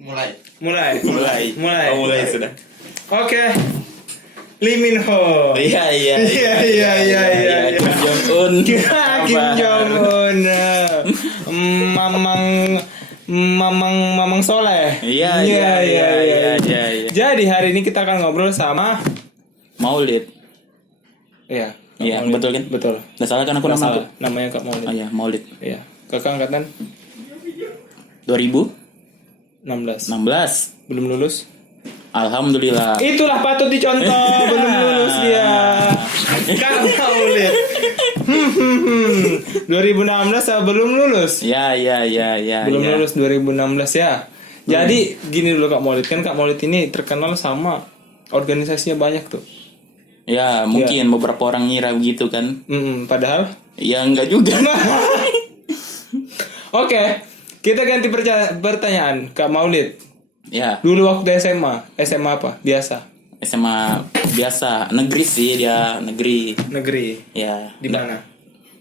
Mulai. Oh, mulai sudah. Oke. Lee Min Ho. Iya. Kim Jong Un. Kim Jong Un. Mamang Soleh. Iya. Jadi hari ini kita akan ngobrol sama Maulid. Iya. Iya, Maulid. betul kan? Betul. Nggak salah kan aku Nggak nama salah. aku? Namanya Kak Maulid. Oh iya, Maulid. Iya. Kakak angkatan 2016. 16. Belum lulus. Alhamdulillah. Itulah patut dicontoh. Belum lulus dia. Kak Maulid. 2016 belum lulus. Ya. Belum lulus 2016 ya. Jadi gini dulu Kak Maulid, kan Kak Maulid ini terkenal sama organisasinya banyak tuh. Ya, mungkin beberapa orang ngira begitu kan. Padahal ya enggak juga. Oke, kita ganti pertanyaan Kak Maulid. Ya, Dulu waktu SMA apa? Biasa. SMA biasa, negeri sih dia, negeri. Negeri. Ya, Di mana?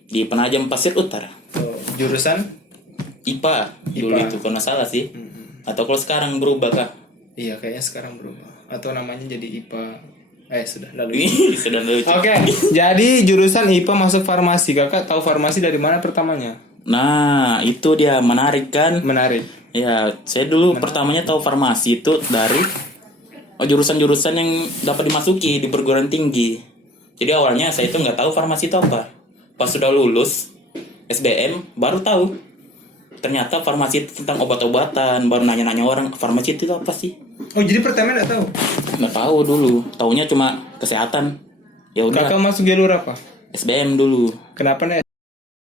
di Penajam Pasir Utara. Oh, jurusan? IPA dulu IPA. itu kalau nggak salah sih. Atau kalau sekarang berubah kah? Iya, kayaknya sekarang berubah. Atau namanya jadi IPA. Sudah lalu. Sudah lucu. Oke, jadi jurusan IPA masuk farmasi. Kakak tahu farmasi dari mana pertamanya? Nah, itu dia menarik kan? Menarik. Ya, saya dulu pertamanya tahu farmasi itu dari jurusan-jurusan yang dapat dimasuki di perguruan tinggi. Jadi awalnya saya itu nggak tahu farmasi itu apa. Pas sudah lulus SBM baru tahu. Ternyata farmasi itu tentang obat-obatan. Baru nanya-nanya orang, farmasi itu apa sih? Oh, jadi pertama nggak tahu? Nggak tahu dulu. Taunya cuma kesehatan. Ya udah. Kakak masuk jalur apa? SBM dulu. Kenapa nih?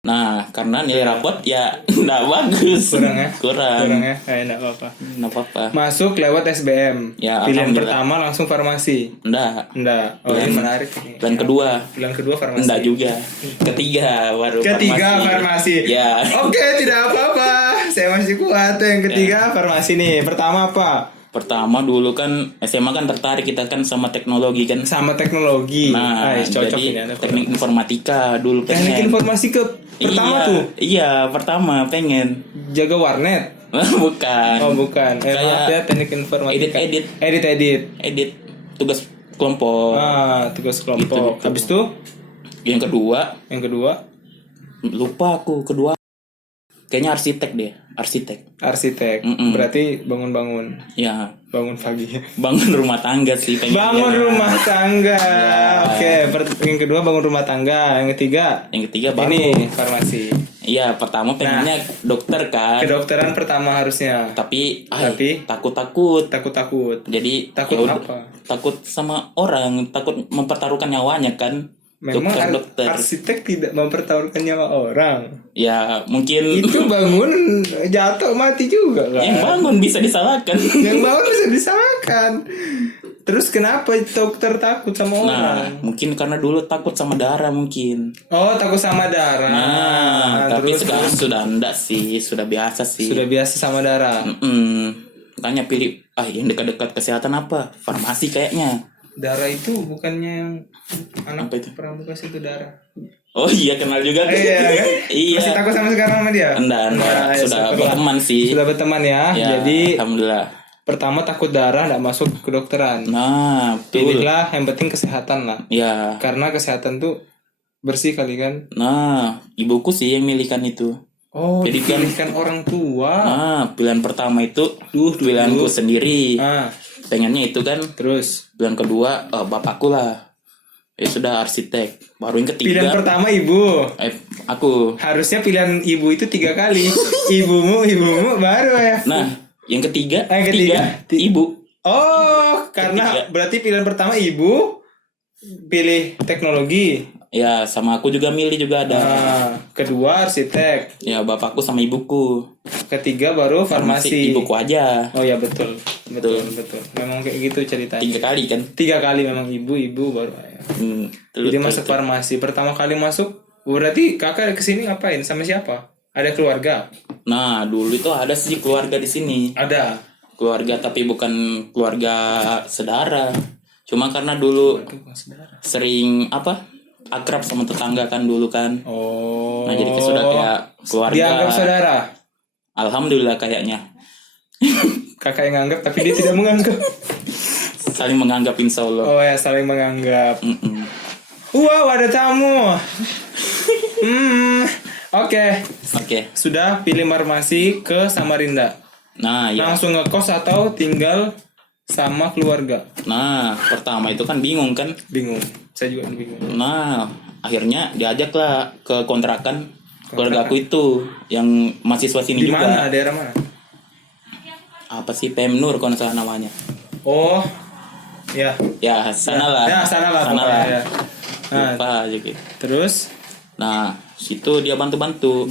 Nah, karena nilai rapot ya nggak bagus. Kurang ya? Kurang ya? Nggak apa-apa. Nggak apa-apa. Masuk lewat SBM. Ya, Pilihan alhamdulillah. pertama langsung farmasi. Enggak. Oh, ini menarik. Pilihan kedua. Pilihan kedua farmasi. Enggak juga. Ketiga baru Ketiga farmasi. Ya. Oke, tidak apa-apa. Saya masih kuat. Yang ketiga farmasi nih. Pertama apa? Pertama dulu kan SMA kan tertarik kita kan sama teknologi kan. Sama teknologi. Nah, Cocok jadi ini anak teknik informatika dulu pengen. Teknik informasi pertama tuh. Iya, pertama pengen. Jaga warnet. Bukan. Oh, bukan. Kayak Maaf ya, teknik informatika. Edit. Tugas kelompok. Tugas kelompok. Gitu. Habis itu Yang kedua lupa aku kedua. Kayaknya arsitek. Berarti bangun-bangun. Ya, Bangun pagi. bangun rumah tangga sih pengen. Bangun rumah tangga. Ya. Oke, yang kedua bangun rumah tangga. Yang ketiga baru. ini farmasi. Iya, pertama pengennya dokter kan. Kedokteran pertama harusnya. Tapi Takut. Jadi Takut yaudah, apa? takut sama orang, takut mempertaruhkan nyawanya kan. Memang dokter. arsitek tidak mempertaruhkan nyawa orang. Ya, mungkin Itu bangun jatuh mati juga kan. yang bangun bisa disalahkan. Yang bangun bisa disalahkan. Terus kenapa dokter takut sama Nah, orang? mungkin karena dulu takut sama darah mungkin. Oh, takut sama darah. Nah, tapi terus sekarang sudah enggak sih, sudah biasa sih. sudah biasa sama darah. Tanya pilih yang dekat-dekat kesehatan apa? Farmasi kayaknya. Darah itu bukannya yang anak Apa itu? pramuka itu darah. Oh iya, kenal juga kan? Iya kan? Iya. Masih takut sama sekarang sama dia? Enggak. Ya, Sudah syukurlah. berteman sih. Sudah berteman ya. Ya, Jadi alhamdulillah. pertama takut darah, nggak masuk kedokteran. Nah, betul. Pilihlah yang penting kesehatan lah. Ya. Karena kesehatan tuh bersih kali kan. Nah, ibuku sih yang milihkan itu. Oh, Jadi kan- dipilihkan orang tua. Nah, pilihan pertama itu pilihanku sendiri. Pengennya itu kan. Terus Pilihan kedua bapakku lah. Ya sudah arsitek. Baru yang ketiga. pilihan pertama ibu. Aku. Harusnya pilihan ibu itu 3 kali. ibumu baru ya. Nah, yang ketiga. Yang ketiga. Ibu. Oh, karena Ketiga. berarti pilihan pertama ibu pilih teknologi. Ya, sama aku juga milih juga ada. Kedua arsitek. Ya, bapakku sama ibuku. Ketiga baru farmasi. Ibuku aja. Oh ya betul. Memang kayak gitu ceritanya. 3 kali kan. 3 kali memang ibu baru ayah. Jadi masuk farmasi. Pertama kali masuk, berarti kakak kesini ngapain? Sama siapa? Ada keluarga? Nah, dulu itu ada sih keluarga di sini. Ada. Keluarga tapi bukan keluarga saudara. Cuma karena dulu sering akrab sama tetangga kan dulu kan. Oh. Nah, jadi sudah kayak keluarga. Dianggap saudara. Alhamdulillah kayaknya. kakak yang nganggap tapi dia tidak menganggap. Saling menganggap insya Allah. Oh ya, saling menganggap. Mm-mm. Wow, ada tamu. Oke. Sudah pilih farmasi ke Samarinda. Nah, ya. Langsung ngekos atau tinggal sama keluarga? Nah, pertama itu kan bingung kan? Bingung. Saya juga bingung. Nah, akhirnya diajaklah ke kontrakan keluarga aku itu yang mahasiswa sini Di juga. mana? Daerah mana? Apa sih, Pemnur kalau nggak salah namanya. Oh, ya. Ya, sana lah. Ya, sana lah. Ya. Nah, Lupa aja gitu. terus Nah, situ dia bantu-bantu.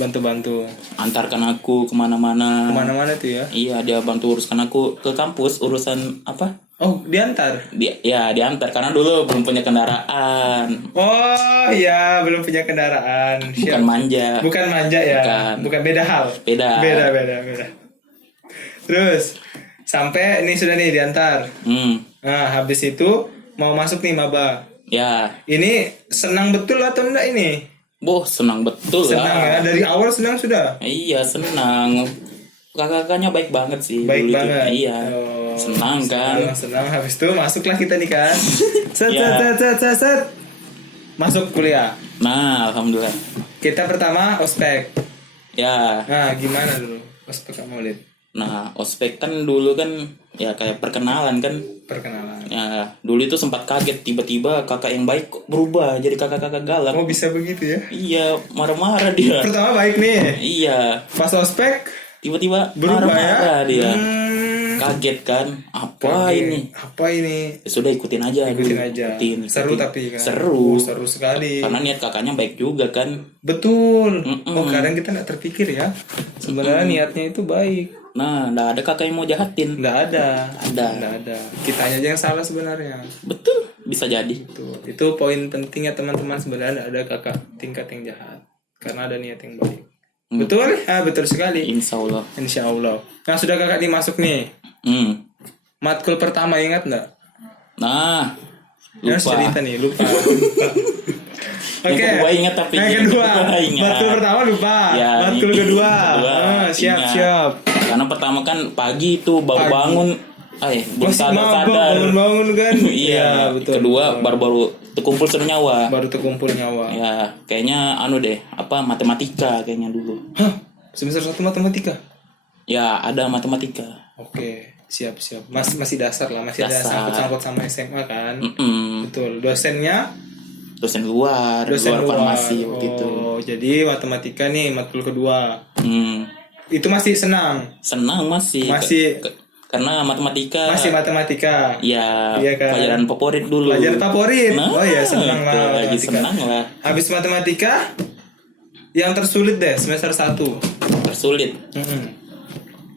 Antarkan aku kemana-mana. Kemana-mana tuh ya? Iya, dia bantu uruskan aku ke kampus, urusan apa? Oh, diantar? Diantar, karena dulu belum punya kendaraan. Oh, ya, belum punya kendaraan. Bukan manja. Bukan manja ya? Bukan beda hal? Beda. Terus, sampai ini sudah nih diantar. Nah, habis itu mau masuk nih maba. Ya. Ini senang betul atau enggak ini? Boh, senang betul senang lah. Ya, dari awal senang sudah? Iya, senang. Kakak-kakaknya baik banget sih. Baik banget? Iya. Senang kan? Senang, habis itu masuklah kita nih kan. Set. Masuk kuliah. Nah, alhamdulillah. Kita pertama ospek. Ya. Nah, gimana dulu ospek kamu, Lid? Nah, ospek kan dulu kan ya kayak perkenalan kan. Ya, dulu itu sempat kaget tiba-tiba kakak yang baik kok berubah jadi kakak-kakak galak. Oh, bisa begitu ya? Iya, marah-marah dia. Pertama baik nih. Iya. Pas ospek tiba-tiba berubah marah-marah ya? dia. Kaget kan? Apa ini? Ya sudah ikutin aja. Ikutin. Seru tapi kan. Seru sekali. Karena niat kakaknya baik juga kan. Betul. Oh, kadang kita nggak terpikir ya. Sebenarnya niatnya itu baik. Nah, nggak ada kakak yang mau jahatin. Nggak ada. Ada. Kitanya aja yang salah sebenarnya. Betul, bisa jadi. Itu poin pentingnya teman-teman, sebenarnya ada kakak tingkat yang jahat karena ada niat yang baik. Betul? Betul sekali. Insya Allah. Nah, sudah kakak dimasuk nih. Matkul pertama ingat nggak? Nah, lupa. Harus cerita nih, lupa. Yang kedua ingat tapi yang kedua matkul pertama lupa. Ya, matkul kedua. Siap. Karena pertama kan pagi itu baru bangun. Belum sadar. Bangun kan? Iya, betul. Kedua baru terkumpul senyawa. Ya, kayaknya deh, matematika kayaknya dulu. Hah? Semester 1 matematika? Ya, ada matematika. Oke, siap. Masih dasar lah, masih ada sangkut sama SMA kan? Betul. Dosen luar farmasi gitu. Oh, jadi matematika nih matkul kedua. Itu masih senang masih. Karena matematika. Masih matematika. Ya, iya kan? Pelajaran favorit dulu. Oh ya, senang lah. Lagi senang lah. Habis matematika, yang tersulit deh semester 1. Tersulit.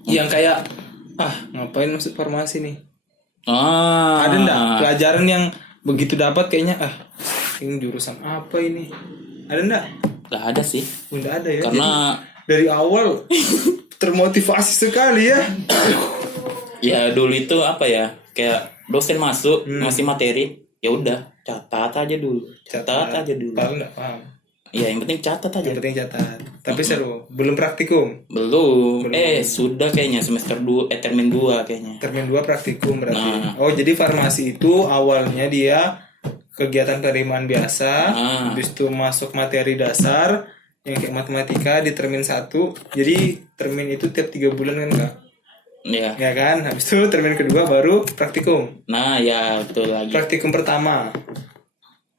Yang kayak ngapain masuk farmasi nih? Ada enggak pelajaran yang begitu dapat kayaknya ini jurusan apa ini? Ada enggak? Enggak ada sih. Enggak ada ya. Karena dari awal termotivasi sekali ya. Ya dulu itu kayak dosen masuk ngasih materi, ya udah catat aja dulu. Tahu enggak paham? Ya yang penting catat aja. Tapi seru. Belum praktikum? Belum. Sudah kayaknya semester 2 termin 2 kayaknya. Termin 2 praktikum berarti. Oh, jadi farmasi itu awalnya dia kegiatan penerimaan biasa, habis itu masuk materi dasar yang kayak matematika di termin 1. Jadi termin itu tiap 3 bulan kan enggak? Iya. Ya kan? Habis itu termin kedua baru praktikum. Nah, ya betul lagi. Praktikum pertama.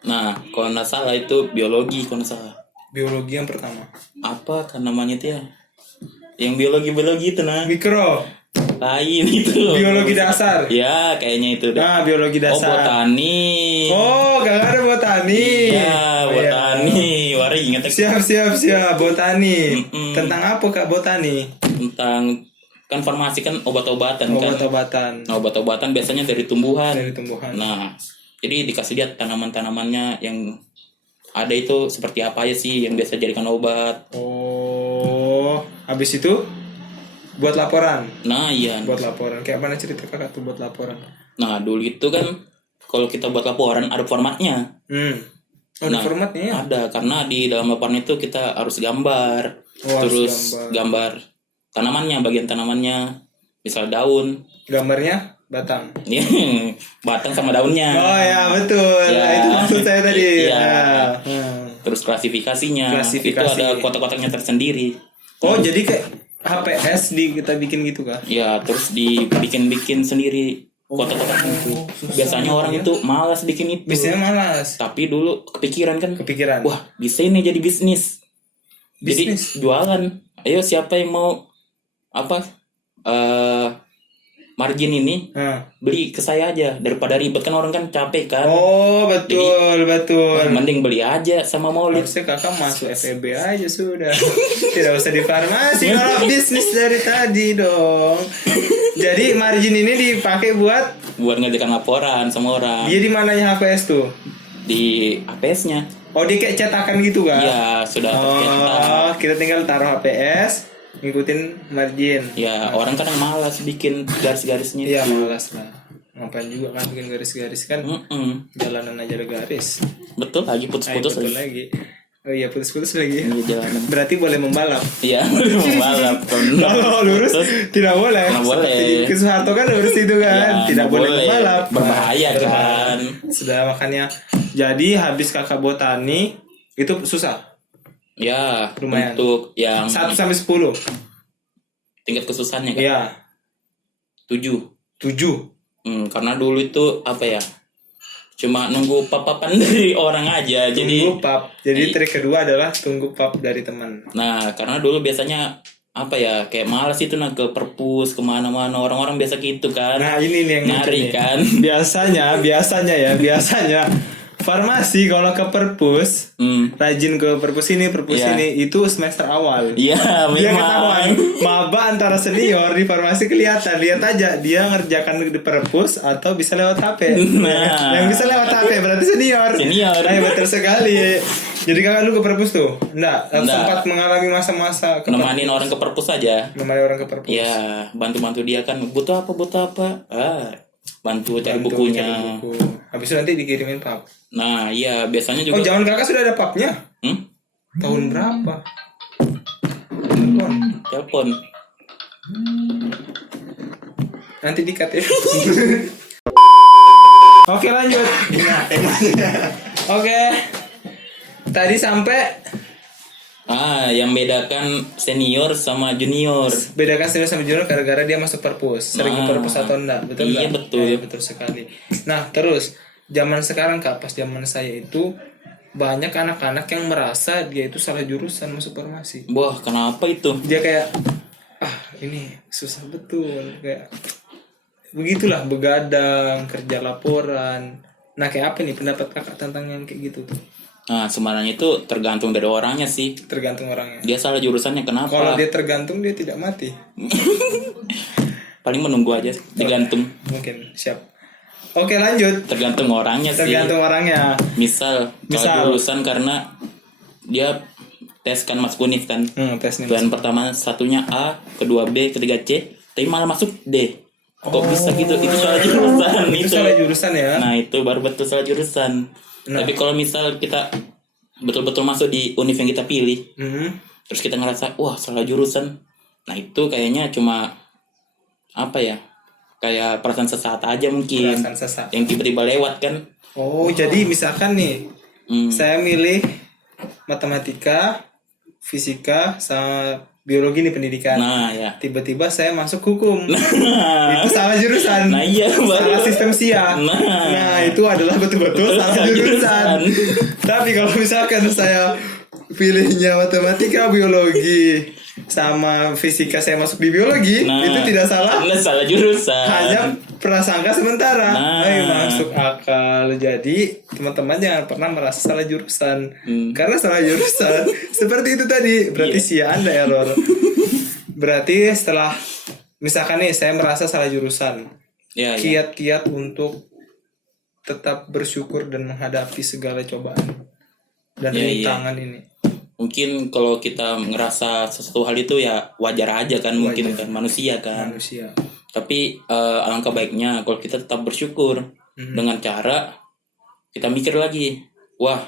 Nah, kalau nggak salah itu biologi, kalau nggak salah. Biologi yang pertama. Apa kan namanya itu ya? Yang biologi itu Mikro. Lain itu. Biologi dasar. Ya, kayaknya itu. Biologi dasar. Oh, botani. Oh, gak ada botani. Iya, botani. Wari ingat. Siap. Botani. Tentang apa Kak botani? Tentang kan farmasi kan obat-obatan kan. Nah, obat-obatan biasanya dari tumbuhan. Nah, jadi dikasih lihat tanaman-tanamannya yang ada itu seperti apa aja sih yang biasa jadikan obat. Oh, habis itu buat laporan. Nah, iya. Buat laporan. Kayak mana cerita kakak tuh buat laporan? Nah, dulu itu kan kalau kita buat laporan ada formatnya. Ada formatnya? Ada, karena di dalam laporan itu kita harus gambar. Gambar tanamannya, bagian tanamannya. misal daun. Gambarnya batang. Batang sama daunnya. Oh ya betul. Ya, itu maksud saya tadi. Ya. Terus klasifikasinya. Itu ada kotak-kotaknya tersendiri. Oh jadi kayak HPS kita bikin gitu kah? Ya terus dibikin sendiri kotak-kotak itu. Biasanya orang itu malas bikin itu. Biasanya malas. Tapi dulu kepikiran. Wah bisa ini jadi bisnis. Jadi jualan. Ayo siapa yang mau margin ini beli ke saya aja daripada ribet kan orang kan capek kan. Oh betul. Mending beli aja sama Maulid. Harusnya kakak masuk FEB aja sudah. Tidak usah di farmasi kalau bisnis dari tadi dong. Jadi margin ini dipakai buat ngajakan laporan sama orang. Dia di mananya HPS tuh? Di HPS-nya. Oh dia kayak cetakan gitu kan? Iya sudah tercetak. Kita tinggal taruh HPS, ngikutin margin. Ya orang kadang malas bikin garis-garisnya. Iya malas lah. Ngapain juga kan bikin garis-garis kan? Jalanan aja ada garis. Betul lagi putus-putus lagi. Oh iya putus-putus lagi. Iya, jalanan. Berarti boleh membalap. Iya boleh membalap. Kalau lurus tidak boleh. Tidak boleh. Ke Soeharto kan lurus itu kan. Ya, tidak boleh membalap. Berbahaya kan. Sudah makanya. Jadi habis kakak botani itu susah. Ya, lumayan. Untuk yang 1 sampai 10. Tingkat kesusahannya kan? Iya. 7. Karena dulu itu cuma nunggu pap-papan dari orang aja. Tunggu pap. Jadi trik kedua adalah tunggu pap dari teman. Nah, karena dulu biasanya kayak malas itu ke perpus kemana-mana, orang-orang biasa gitu kan. Nah ini nih yang nyari kan. Biasanya farmasi kalau ke perpus, rajin ke perpus ini itu semester awal. Iya, dia ketahuan maba antara senior di farmasi kelihatan. Lihat aja dia ngerjakan di perpus atau bisa lewat HP. Yang bisa lewat HP berarti senior. Betul sekali. Jadi kakak lu ke perpus tuh? Enggak. Sempat mengalami masa-masa nemanin orang ke perpus aja. Nemanin orang ke perpus. Iya, bantu-bantu dia kan. Butuh apa? Bantu cari bukunya. Habis itu nanti dikirimin pap. Nah, iya biasanya juga. Oh, zaman kakak sudah ada papnya? Tahun berapa? Telepon. Nanti dikat ya. Oke, lanjut. Oke. Tadi sampai yang bedakan senior sama junior. Bedakan senior sama junior gara-gara dia masuk perpus. Sering ke perpus atau enggak? Betul enggak? Iya, betul. Betul sekali. Nah, terus zaman sekarang Kak, pas zaman saya itu banyak anak-anak yang merasa dia itu salah jurusan masuk farmasi. Wah, kenapa itu? Dia kayak ini susah betul, kayak begitulah, begadang, kerja laporan. Nah, kayak apa nih pendapat Kakak tentang yang kayak gitu tuh? Nah, sebenarnya itu tergantung dari orangnya sih. Tergantung orangnya. Dia salah jurusannya kenapa? Kalau dia tergantung, dia tidak mati. Paling menunggu aja, digantung. Mungkin, siap. Oke, lanjut. Tergantung orangnya sih. Tergantung orangnya. Misal jurusan karena dia tes kan masuk univ kan. Tes nih. Dan pertama satunya A, kedua B, ketiga C, tapi malah masuk D. Kok bisa gitu? Itu salah jurusan. Itu salah jurusan ya. Nah, itu baru betul salah jurusan. Tapi kalau misal kita betul-betul masuk di univ yang kita pilih, terus kita ngerasa wah salah jurusan, nah itu kayaknya cuma kayak perasaan sesaat aja mungkin. Perasaan sesaat. Yang tiba-tiba lewat kan. Jadi misalkan nih, saya milih matematika, fisika, sama biologi nih pendidikan. Nah, ya. Tiba-tiba saya masuk hukum. Itu salah jurusan. Nah, iya, salah sistem SIA. Nah, itu adalah betul-betul salah jurusan. Tapi kalau misalkan saya pilihnya matematika, biologi, sama fisika saya masuk di biologi, itu tidak salah. Salah jurusan. Hanya prasangka sementara. Masuk akal. Jadi teman-teman jangan pernah merasa salah jurusan. Karena salah jurusan seperti itu tadi. Berarti sia Anda error. Berarti setelah misalkan nih saya merasa salah jurusan, kiat-kiat untuk tetap bersyukur dan menghadapi segala cobaan dan rintangan ini. Mungkin kalau kita ngerasa sesuatu hal itu ya wajar aja kan, mungkin kan manusia kan. Tapi alangkah baiknya kalau kita tetap bersyukur dengan cara kita mikir lagi, wah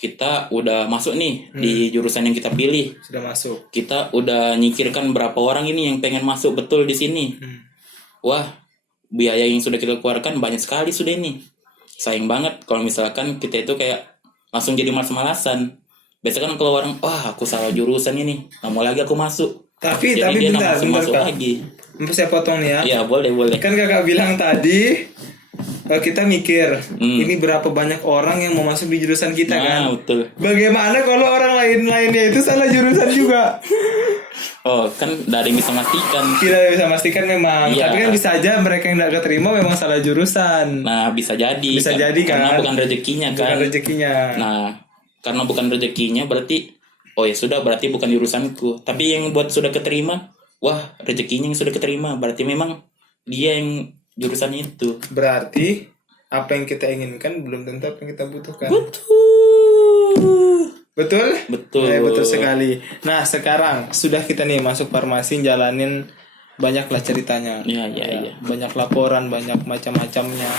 kita udah masuk nih di jurusan yang kita pilih. Sudah masuk. Kita udah nyingkirkan berapa orang ini yang pengen masuk betul di sini. wah biaya yang sudah kita keluarkan banyak sekali sudah ini. Sayang banget kalau misalkan kita itu kayak langsung jadi malas-malasan. Biasanya kan kalau orang, wah aku salah jurusan ini, nggak mau lagi aku masuk. Tapi dia bentar masuk Kak. lagi. Saya potong nih ya. Iya boleh. Kan kakak bilang tadi kita mikir ini berapa banyak orang yang mau masuk di jurusan kita kan. Betul. Bagaimana kalau orang lainnya itu salah jurusan juga? Oh kan dari bisa pastikan. Tidak bisa pastikan memang. Iya. Tapi kan bisa aja mereka yang tidak keterima memang salah jurusan. Nah bisa jadi. Bisa jadi kan. Karena bukan rezekinya kan. Bukan rezekinya. Nah karena bukan rezekinya berarti oh ya sudah berarti bukan jurusanku. Tapi yang buat sudah keterima, wah rezekinya yang sudah keterima berarti memang dia yang jurusan itu. Berarti apa yang kita inginkan belum tentu apa yang kita butuhkan. Betul? Betul sekali. Nah sekarang sudah kita nih masuk farmasi, jalanin banyaklah ceritanya. Iya. Banyak laporan, banyak macam-macamnya.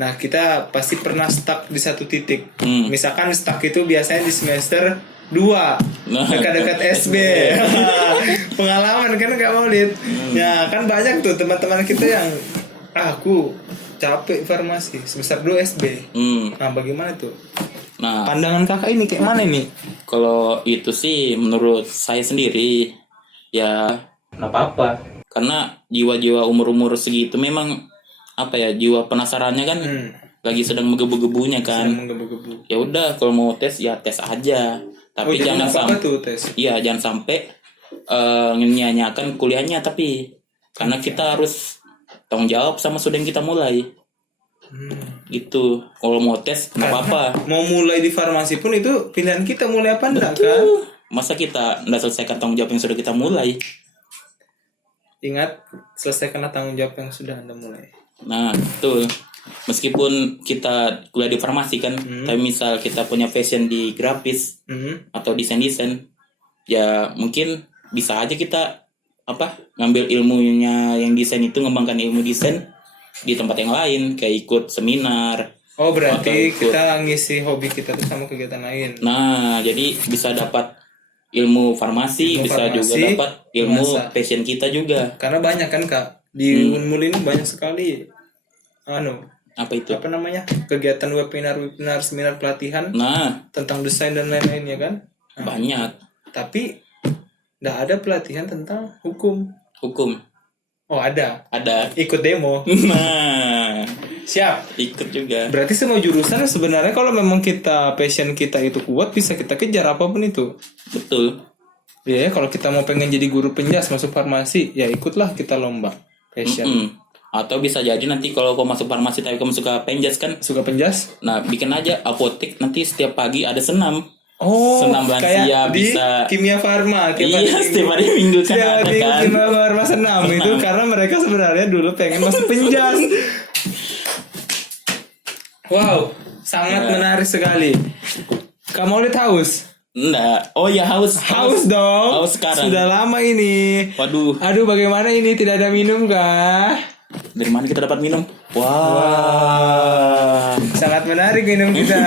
Nah kita pasti pernah stuck di satu titik. Misalkan stuck itu biasanya di semester 2 dekat-dekat SB. Pengalaman kan Kak Maulid. Ya kan banyak tuh teman-teman kita yang aku capek farmasi semester 2 SB. Nah bagaimana tuh? Nah, pandangan kakak ini kayak mana nih? Kalau itu sih menurut saya sendiri ya nggak apa-apa. Karena jiwa-jiwa umur-umur segitu memang apa ya, jiwa penasarannya kan lagi sedang menggebu-gebunya kan. Ya udah kalau mau tes ya tes aja. Tapi jangan sampai iya jangan sampai nyanyiakan kuliahnya tapi karena kita harus tanggung jawab sama sudah yang kita mulai. Gitu. Kalau mau tes nggak apa-apa. Mau mulai di farmasi pun itu pilihan kita mulai apa enggak kan? Masa kita nggak selesaikan tanggung jawab yang sudah kita mulai? Ingat, selesaikan tanggung jawab yang sudah Anda mulai. Nah, betul. Meskipun kita kuliah di farmasi kan, tapi misal kita punya passion di grafis atau desain, ya mungkin bisa aja kita ngambil ilmunya yang desain itu, ngembangkan ilmu desain di tempat yang lain, kayak ikut seminar. Oh berarti kita ngisi hobi kita tuh sama kegiatan lain. Nah jadi bisa dapat ilmu farmasi, bisa juga dapat ilmu passion kita juga. Karena banyak kan Kak di Unmul ini banyak sekali apa itu? Apa namanya? Kegiatan webinar, seminar pelatihan. Nah tentang desain dan lain-lainnya kan. Banyak. Tapi nggak ada pelatihan tentang hukum. Oh ada. Ikut demo. Nah siap. Ikut juga. Berarti semua jurusan sebenarnya kalau memang kita passion kita itu kuat bisa kita kejar apapun itu. Betul. Ya kalau kita mau pengen jadi guru penjas masuk farmasi ya ikutlah kita lomba passion. Atau bisa jadi nanti kalau kau masuk farmasi tapi kamu suka penjas kan? Suka penjas? Nah bikin aja apotek, nanti setiap pagi ada senam. Oh, senam lansia bisa di kimia farma. Iya, setiap hari minggu kan ada kan. Kimia farma senam itu karena mereka sebenarnya dulu pengen masuk penjas. Wow, sangat menarik sekali. Kamu lihat haus? Enggak. Oh ya haus dong. Haus sekarang. Sudah lama ini. Waduh. Aduh, bagaimana ini tidak ada minum kah? Dari mana kita dapat minum? Wah. Sangat menarik minum kita.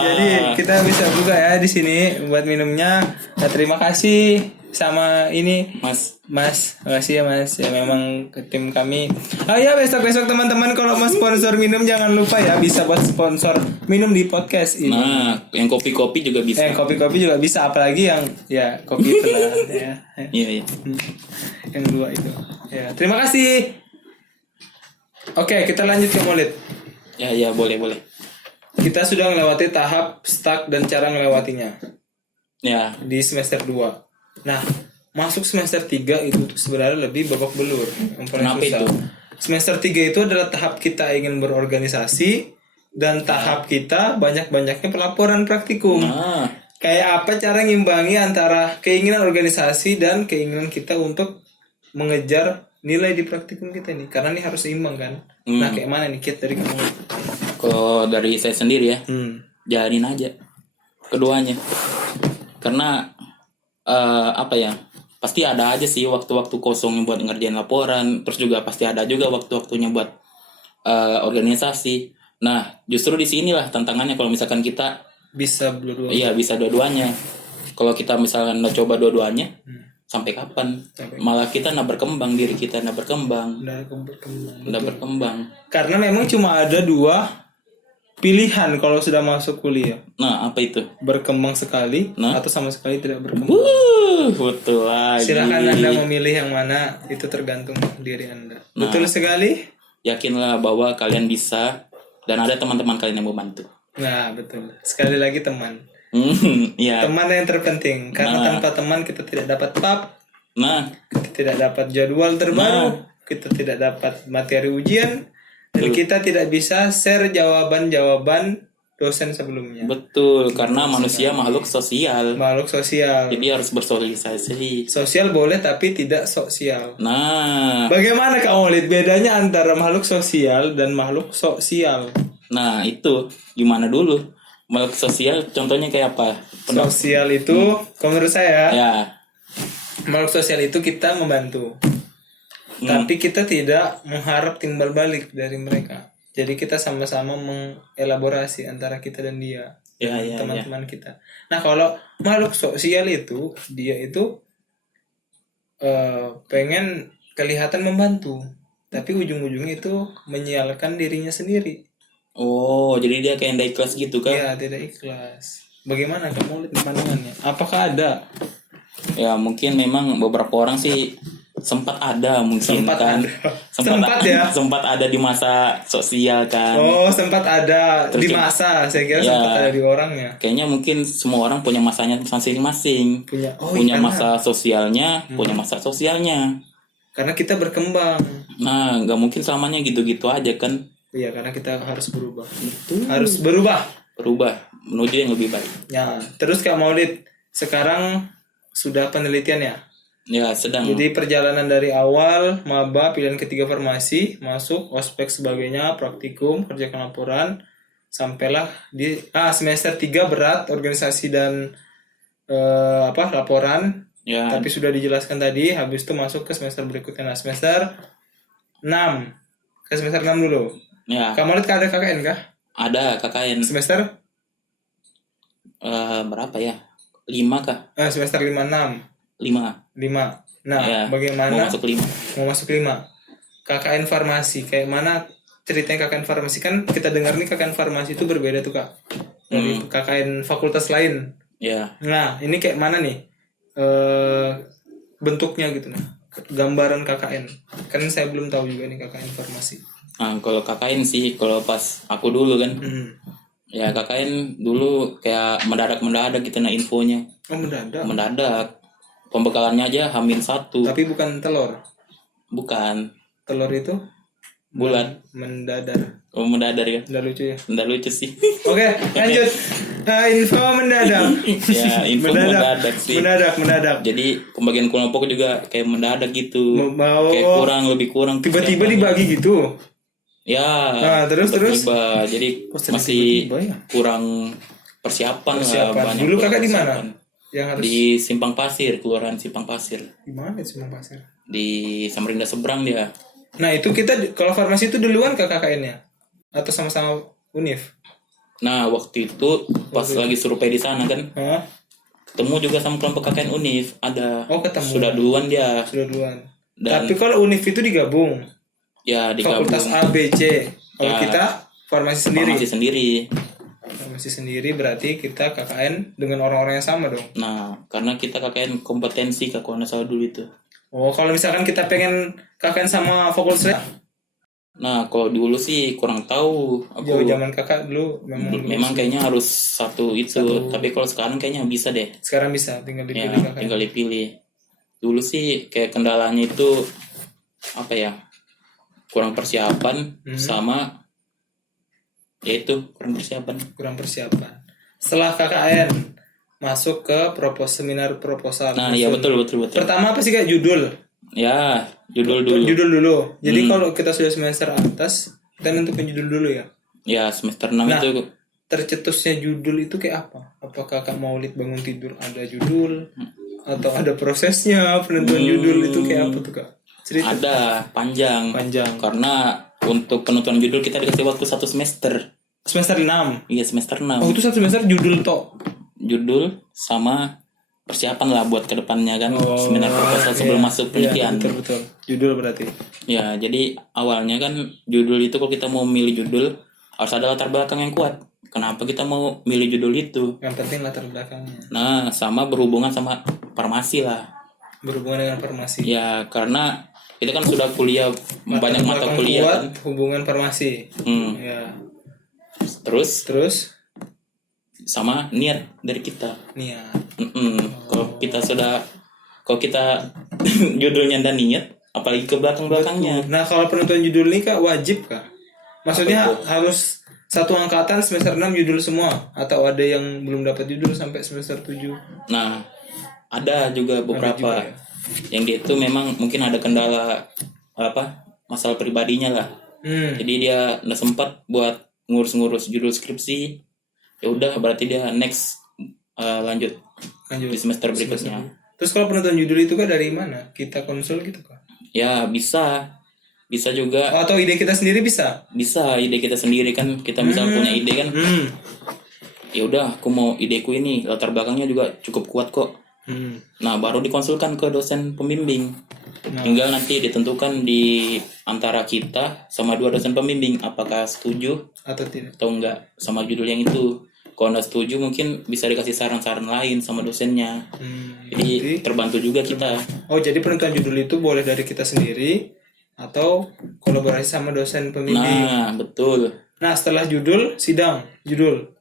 Jadi kita bisa buka ya di sini buat minumnya. Nah, terima kasih sama ini Mas. Makasih ya Mas. Ya memang ke tim kami. Oh ya besok teman-teman kalau mau sponsor minum jangan lupa ya bisa buat sponsor minum di podcast ini. Nah, yang kopi-kopi juga bisa. Kopi-kopi juga bisa apalagi yang ya kopi itu lah ya. Iya. Yang dua itu. Ya, terima kasih. Oke, kita lanjut ke Maulid. Ya, boleh. Kita sudah melewati tahap stuck dan cara melewatinya. Ya. Di semester 2. Nah, masuk semester 3 itu sebenarnya lebih babak belur. Kenapa itu? Semester 3 itu adalah tahap kita ingin berorganisasi dan tahap kita banyak-banyaknya pelaporan praktikum. Kayak apa cara ngimbangi antara keinginan organisasi dan keinginan kita untuk mengejar nilai di praktikum kita nih, karena ini harus seimbang kan. Nah kayak mana nih Kit dari kamu? Kalau dari saya sendiri ya, jalanin aja keduanya. Karena pasti ada aja sih waktu-waktu kosong buat ngerjain laporan, terus juga pasti ada juga waktu-waktunya buat organisasi. Nah justru di sinilah tantangannya kalau misalkan kita bisa dua-duanya. Iya bisa dua-duanya. Kalau kita misalkan udah coba dua-duanya, sampai kapan? Malah kita nggak berkembang, diri kita nggak berkembang. Nggak berkembang. Karena memang cuma ada 2 pilihan kalau sudah masuk kuliah. Nah, apa itu? Berkembang sekali atau sama sekali tidak berkembang. Betul lagi. Silakan Anda memilih yang mana, itu tergantung diri Anda. Betul sekali. Yakinlah bahwa kalian bisa dan ada teman-teman kalian yang membantu. Nah, betul. Sekali lagi teman. Ya. Teman yang terpenting. Karena tanpa teman kita tidak dapat pap. Kita tidak dapat jadwal terbaru. Kita tidak dapat materi ujian. Dan kita tidak bisa share jawaban-jawaban dosen sebelumnya. Betul, karena manusia makhluk sosial. Makhluk sosial. Jadi harus bersosialisasi. Sosial boleh tapi tidak sosial. Nah, bagaimana Kak Maulid bedanya antara makhluk sosial dan makhluk sosial? Nah, itu gimana dulu? Makhluk sosial contohnya kayak apa? Sosial itu, kalau menurut saya, ya. Makhluk sosial itu kita membantu. Tapi kita tidak mengharap timbal balik dari mereka. Jadi kita sama-sama mengelaborasi antara kita dan dia, teman-teman kita. Nah, kalau makhluk sosial itu dia itu pengen kelihatan membantu, tapi ujung-ujungnya itu menyialkan dirinya sendiri. Oh, jadi dia kayak tidak ikhlas gitu kan? Iya, tidak ikhlas. Bagaimana kamu lihat pandangannya? Apakah ada? Ya, mungkin memang beberapa orang sih sempat ada mungkin sempat ada di masa sosial kan. Oh, sempat ada. Terus di masa, saya kira sempat ada di orangnya. Kayaknya mungkin semua orang punya masanya masing-masing. Punya masa sosialnya, punya masa sosialnya. Karena kita berkembang. Nah, nggak mungkin selamanya gitu-gitu aja kan. Iya, karena kita harus berubah. Harus berubah menuju yang lebih baik. Ya, terus Kak Maulid, sekarang sudah penelitian ya? Ya, sedang. Jadi perjalanan dari awal maba pilihan ketiga farmasi, masuk ospek sebagainya, praktikum, kerjakan laporan, sampailah di semester 3 berat organisasi dan laporan. Ya. Tapi sudah dijelaskan tadi, habis itu masuk ke semester berikutnya. Nah, semester 6. Ke semester 6 dulu. Ya. Kamu lihat ada KKN kah? Ada KKN. Semester berapa ya? 5 kah? Semester 5 6. 5. Nah, ya, bagaimana mau masuk 5. KKN farmasi kayak mana ceritanya KKN farmasi? Kan kita dengar nih KKN farmasi itu berbeda tuh, Kak. Dari KKN fakultas lain. Ya. Nah, ini kayak mana nih? Bentuknya gitu nah. Gambaran KKN. Kan saya belum tahu juga nih KKN farmasi. Nah, kalau KKN sih kalau pas aku dulu kan. Ya, KKN dulu kayak mendadak gitu nah infonya. Oh, mendadak. Pembekalannya aja H-1. Tapi bukan telur. Bukan. Telur itu bulat. Mendadar. Oh, mendadar ya. Nggak lucu ya. Nggak lucu sih. Oke, lanjut. Info mendadak. Ya, info mendadak sih. Mendadak. Jadi pembagian kelompok juga kayak mendadak gitu. Kayak lebih kurang. Tiba-tiba dibagi gitu. Ya. Nah, terus. Jadi masih kurang persiapan. Dulu kakak di mana? Di Simpang Pasir, Kelurahan Simpang Pasir. Di mana Simpang Pasir? Di Samarinda seberang dia. Nah, itu kita kalau farmasi itu duluan ke KKN-nya atau sama-sama Univ? Nah, waktu itu pas lagi survei di sana kan. Ketemu juga sama kelompok KKN Univ, ada. Oh, ketemu. Sudah duluan dia. Tapi kalau Univ itu digabung. Ya, digabung. Fakultas A, B, C. Kalau kita farmasi sendiri. Farmasi sendiri berarti kita KKN dengan orang-orang yang sama dong. Nah, karena kita KKN kompetensi Kak Salah dulu itu. Oh, kalau misalkan kita pengen KKN sama fakultas. Nah, kalau dulu sih kurang tahu. Aku zaman kakak dulu memang kayaknya harus satu. Tapi kalau sekarang kayaknya bisa deh. Sekarang bisa, tinggal dipilih. Ya, tinggal dipilih. Dulu sih kayak kendalanya itu apa ya? Kurang persiapan sama yaitu kurang persiapan. Setelah KKN masuk ke seminar proposal. Nah, iya betul. Pertama apa sih Kak? Judul. Ya, judul dulu. Jadi kalau kita sudah semester atas, kita nentukan judul dulu ya. Ya, semester 6 itu. Tercetusnya judul itu kayak apa? Apakah Kak Maulid bangun tidur ada judul atau ada prosesnya penentuan judul itu kayak apa tuh Kak? Cerita. Ada panjang. Karena untuk penentuan judul kita dikasih waktu 1 semester. Semester 6? Iya, semester 6. Oh, itu 1 semester judul toh? Judul sama persiapan lah buat kedepannya kan, seminar proposal sebelum masuk penelitian. Iya, betul. Judul berarti. Ya, jadi awalnya kan judul itu kalau kita mau milih judul harus ada latar belakang yang kuat. Kenapa kita mau milih judul itu? Yang penting latar belakangnya. Nah, sama berhubungan sama farmasi lah. Berhubungan dengan farmasi. Ya, karena kita kan sudah kuliah banyak mata kuliah kuat, kan. Hubungan farmasi. Ya. Terus sama niat dari kita. Niat. Kalau kita judulnya dan niat, apalagi ke belakangnya. Nah, kalau penentuan judul ini Kak wajib Kak? Maksudnya harus satu angkatan semester 6 judul semua atau ada yang belum dapat judul sampai semester 7? Nah, ada juga beberapa ya? Yang dia itu memang mungkin ada kendala masalah pribadinya lah. Jadi dia nggak sempat buat ngurus judul skripsi. Ya udah berarti dia next lanjut di semester berikutnya. Terus kalau penentuan judul itu Kak dari mana? Kita konsul gitu Kak? Ya bisa juga. Atau ide kita sendiri bisa? Bisa, ide kita sendiri kan, kita misal punya ide kan. Ya udah, aku mau ideku ini, latar belakangnya juga cukup kuat kok. Nah, baru dikonsulkan ke dosen pembimbing. Tinggal nanti ditentukan di antara kita sama 2 dosen pembimbing apakah setuju atau tidak atau enggak sama judul yang itu. Kalau enggak setuju mungkin bisa dikasih saran-saran lain sama dosennya. Jadi terbantu juga kita. Oh, jadi penentuan judul itu boleh dari kita sendiri atau kolaborasi sama dosen pembimbing. Nah, betul. Nah, setelah judul, sidang judul.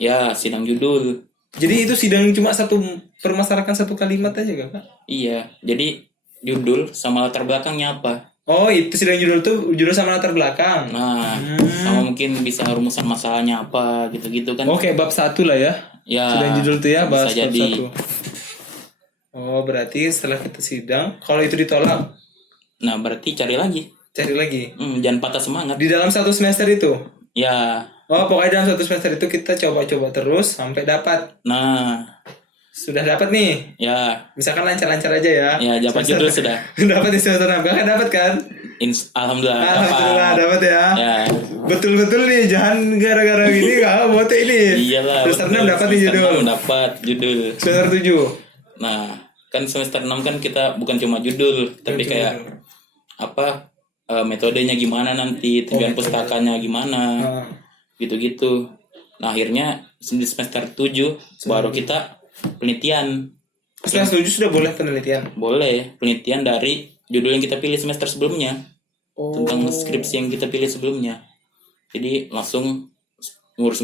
Ya, sidang judul. Jadi itu sidang cuma permasalahan satu kalimat aja Kak? Iya, jadi judul sama latar belakangnya apa? Oh, itu sidang judul tuh judul sama latar belakang. Nah, sama mungkin bisa rumusan masalahnya apa gitu-gitu kan. Oke, bab 1 lah ya. Ya. Sidang judul tuh ya, bab 1. Oh, berarti setelah kita sidang, kalau itu ditolak, nah berarti cari lagi. Jangan patah semangat. Di dalam 1 semester itu? Ya. Oh, pokoknya dalam 1 semester itu kita coba-coba terus sampai dapat. Nah, sudah dapat nih. Ya. Misalkan lancar-lancar aja ya. Ya, dapat judul sudah. Dapat di semester 6. Kakak dapat kan? Alhamdulillah dapat ya. Ya. Betul-betul nih, jangan gara-gara gini kakak bote ini. Iyalah. Semester 6 dapat nih judul. Dapat judul. Semester 7. Nah, kan semester 6 kan kita bukan cuma judul, tapi kayak metodenya gimana nanti, tujuan pustakanya gimana. Gitu-gitu. Nah, akhirnya di semester 7 baru kita penelitian. Semester 7 sudah boleh penelitian? Boleh, penelitian dari judul yang kita pilih semester sebelumnya. Tentang skripsi yang kita pilih sebelumnya. Jadi langsung ngurus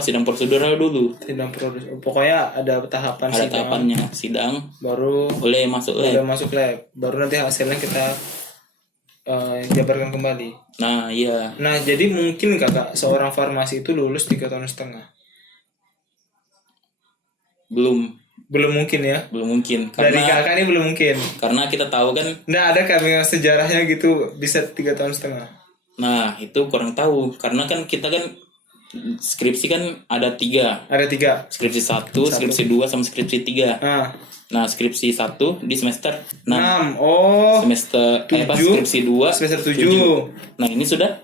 sidang prosedural dulu. Sidang prosedural. Pokoknya ada tahapan sidang. Ada tahapannya, sidang. Baru boleh masuk lab. Baru nanti hasilnya kita jabarkan kembali. Nah, iya. Nah, jadi mungkin Kakak seorang farmasi itu lulus 3,5 tahun? Belum mungkin ya? Belum mungkin. Dari Kakak ini belum mungkin. Karena kita tahu kan. Nah, ada kami sejarahnya gitu bisa 3,5 tahun. Nah, itu kurang tahu. Karena kan kita kan skripsi kan ada 3. Ada 3. Skripsi 1, skripsi 2, sama skripsi 3. Nah, skripsi 1 di semester 6. Oh. Semester 7. Skripsi 2 semester 7. Nah, ini sudah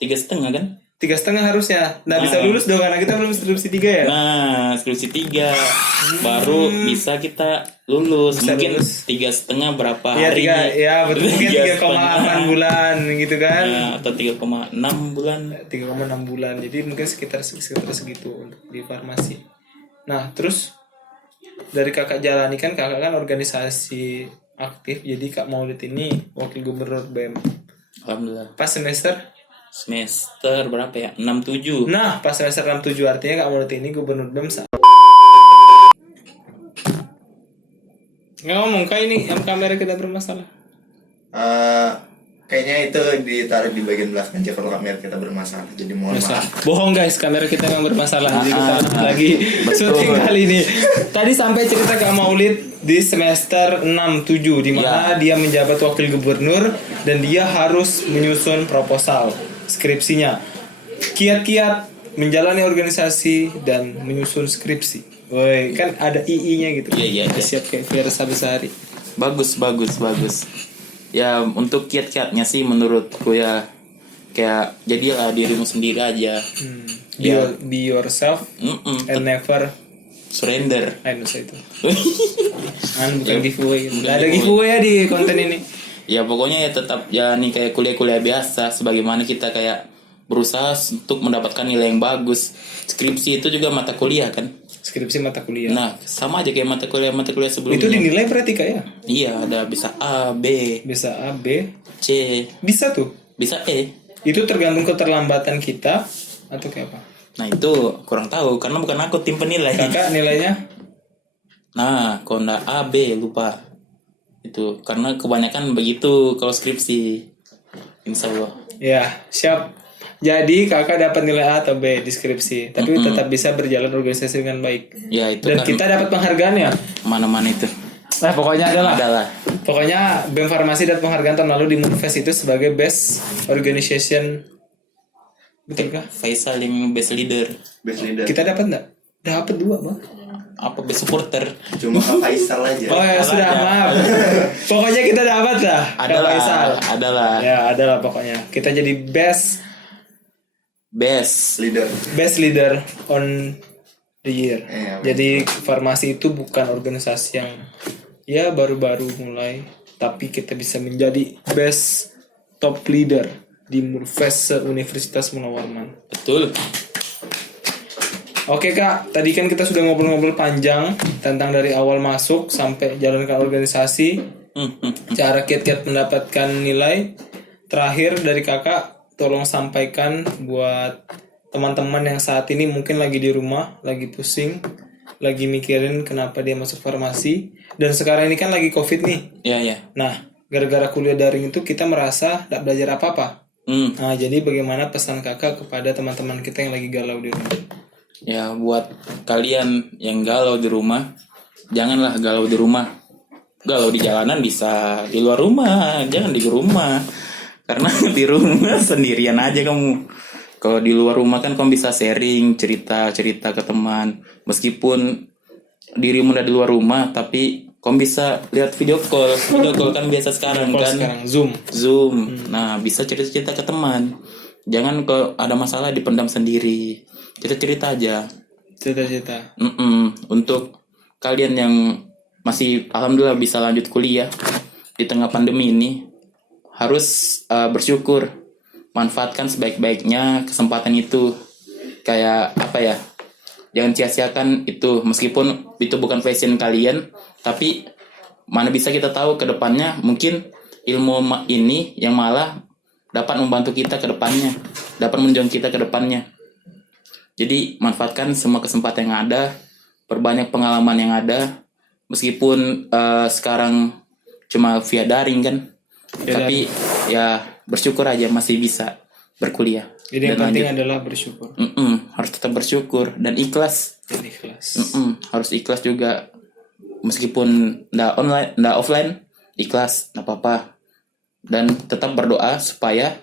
3,5 kan? 3,5 harusnya. Nah, bisa lulus dong karena kita belum skripsi 3 ya. Nah, skripsi 3 baru bisa kita lulus. Bisa mungkin 3,5 berapa hari? Ya, betul. Mungkin 3,8 bulan gitu kan. Nah, atau 3,6 bulan. 3,6 bulan. Jadi mungkin sekitar segitu untuk di farmasi. Nah, terus dari Kakak jalani kan Kakak kan organisasi aktif. Jadi Kak Maulid ini wakil gubernur BEM. Alhamdulillah. Pas semester berapa ya? 6-7. Nah, pas semester 6-7 artinya Kak Maulid ini gubernur BEM. Nggak ngomong Kak, ini yang kamera kita bermasalah. Kayaknya itu ditaruh di bagian belakang aja kalau kamera kita bermasalah. Jadi mohon maaf. Bohong guys, kamera kita yang bermasalah. Jadi kita lagi syuting kali ini. Tadi sampai cerita Kak Maulid di semester 6-7 di mana dia menjabat wakil gubernur dan dia harus menyusun proposal skripsinya. Kiat-kiat menjalani organisasi dan menyusun skripsi. Woi, kan ada II-nya gitu. Iya. Siap kayak Fiersa Besari. Bagus. Ya, untuk kiat-kiatnya sih menurutku ya kayak jadilah dirimu sendiri aja. Be yourself and never Surrender. Nusa itu. Bukan giveaway. Nggak ada giveaway ya di konten ini. Ya pokoknya ya tetap ya nih kayak kuliah-kuliah biasa, sebagaimana kita kayak berusaha untuk mendapatkan nilai yang bagus. Skripsi itu juga mata kuliah kan. Skripsi mata kuliah. Nah, sama aja kayak mata kuliah sebelumnya. Itu dinilai berarti Kak ya? Iya, ada bisa A, B. Bisa A, B, C. Bisa tuh. Bisa E. Itu tergantung keterlambatan kita atau kayak apa? Nah, itu kurang tahu karena bukan aku tim penilai. Kakak nilainya? Nah, kalau nggak A, B lupa. Itu karena kebanyakan begitu kalau skripsi. Insya Allah. Ya, siap. Jadi kakak dapat nilai A atau B di skripsi, tapi tetap bisa berjalan organisasi dengan baik. Ya itu. Dan kan kita dapat penghargaan ya? Mana-mana itu. Nah, pokoknya adalah. Pokoknya BEM Farmasi dapat penghargaan tahun lalu di Moonfest itu sebagai Best Organization. Betul kah? Faisal yang Best Leader. Kita dapat nggak? Dapat 2 Bang. Apa Best Supporter? Cuma Kak Faisal aja. Oh ya sudah, maaf. Pokoknya kita dapat lah. Adalah. Ya, adalah pokoknya. Kita jadi Best Leader on the year. Jadi farmasi itu bukan organisasi yang ya baru-baru mulai, tapi kita bisa menjadi best top leader di Moonfest Universitas Munawwarman. Betul. Oke Kak, tadi kan kita sudah ngobrol-ngobrol panjang tentang dari awal masuk sampai jalankan organisasi, cara kiat-kiat mendapatkan nilai. Terakhir dari Kakak, tolong sampaikan buat teman-teman yang saat ini mungkin lagi di rumah, lagi pusing, lagi mikirin kenapa dia masuk farmasi. Dan sekarang ini kan lagi COVID nih. Iya. Nah, gara-gara kuliah daring itu kita merasa tidak belajar apa-apa. Nah, jadi bagaimana pesan Kakak kepada teman-teman kita yang lagi galau di rumah? Ya, buat kalian yang galau di rumah, janganlah galau di rumah. Galau di jalanan bisa, di luar rumah, jangan di rumah. Karena di rumah sendirian aja kamu. Kalau di luar rumah kan kamu bisa sharing, cerita ke teman. Meskipun dirimu udah di luar rumah, tapi kamu bisa lihat video call. Video call kan biasa sekarang kan. Sekarang Zoom. Nah, bisa cerita ke teman. Jangan kalau ada masalah dipendam sendiri. Cerita aja. Cerita. Untuk kalian yang masih alhamdulillah bisa lanjut kuliah di tengah pandemi ini, harus bersyukur, manfaatkan sebaik-baiknya kesempatan itu. Kayak apa ya, jangan sia-siakan itu. Meskipun itu bukan passion kalian, tapi mana bisa kita tahu ke depannya, mungkin ilmu ini yang malah dapat membantu kita ke depannya, dapat menunjang kita ke depannya. Jadi manfaatkan semua kesempatan yang ada, perbanyak pengalaman yang ada. Meskipun sekarang cuma via daring kan, tapi ya bersyukur aja masih bisa berkuliah. Jadi yang penting adalah bersyukur. Harus tetap bersyukur dan ikhlas. Harus ikhlas juga. Meskipun nggak offline, ikhlas, nggak apa-apa. Dan tetap berdoa supaya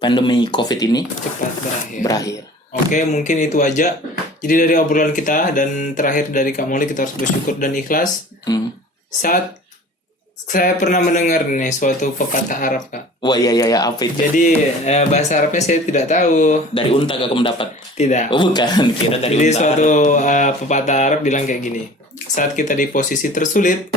pandemi COVID ini cepat berakhir. Oke, mungkin itu aja. Jadi dari obrolan kita dan terakhir dari Kak Molly, kita harus bersyukur dan ikhlas. Saat saya pernah mendengar nih suatu pepatah Arab Kak. Wah iya apa itu? Jadi bahasa Arabnya saya tidak tahu. Dari unta Kak mendapat? Tidak. Oh bukan, kira dari Jadi unta. Jadi suatu pepatah Arab bilang kayak gini. Saat kita di posisi tersulit,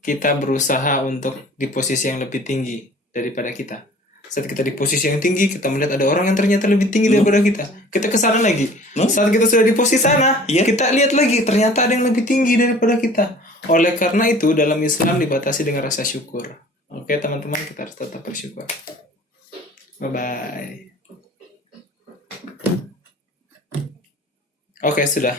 kita berusaha untuk di posisi yang lebih tinggi daripada kita. Saat kita di posisi yang tinggi, kita melihat ada orang yang ternyata lebih tinggi daripada kita. Kita kesana lagi. Saat kita sudah di posisi sana, kita lihat lagi ternyata ada yang lebih tinggi daripada kita. Oleh karena itu, dalam Islam dibatasi dengan rasa syukur. Oke teman-teman, kita harus tetap bersyukur. Bye-bye. Oke, sudah.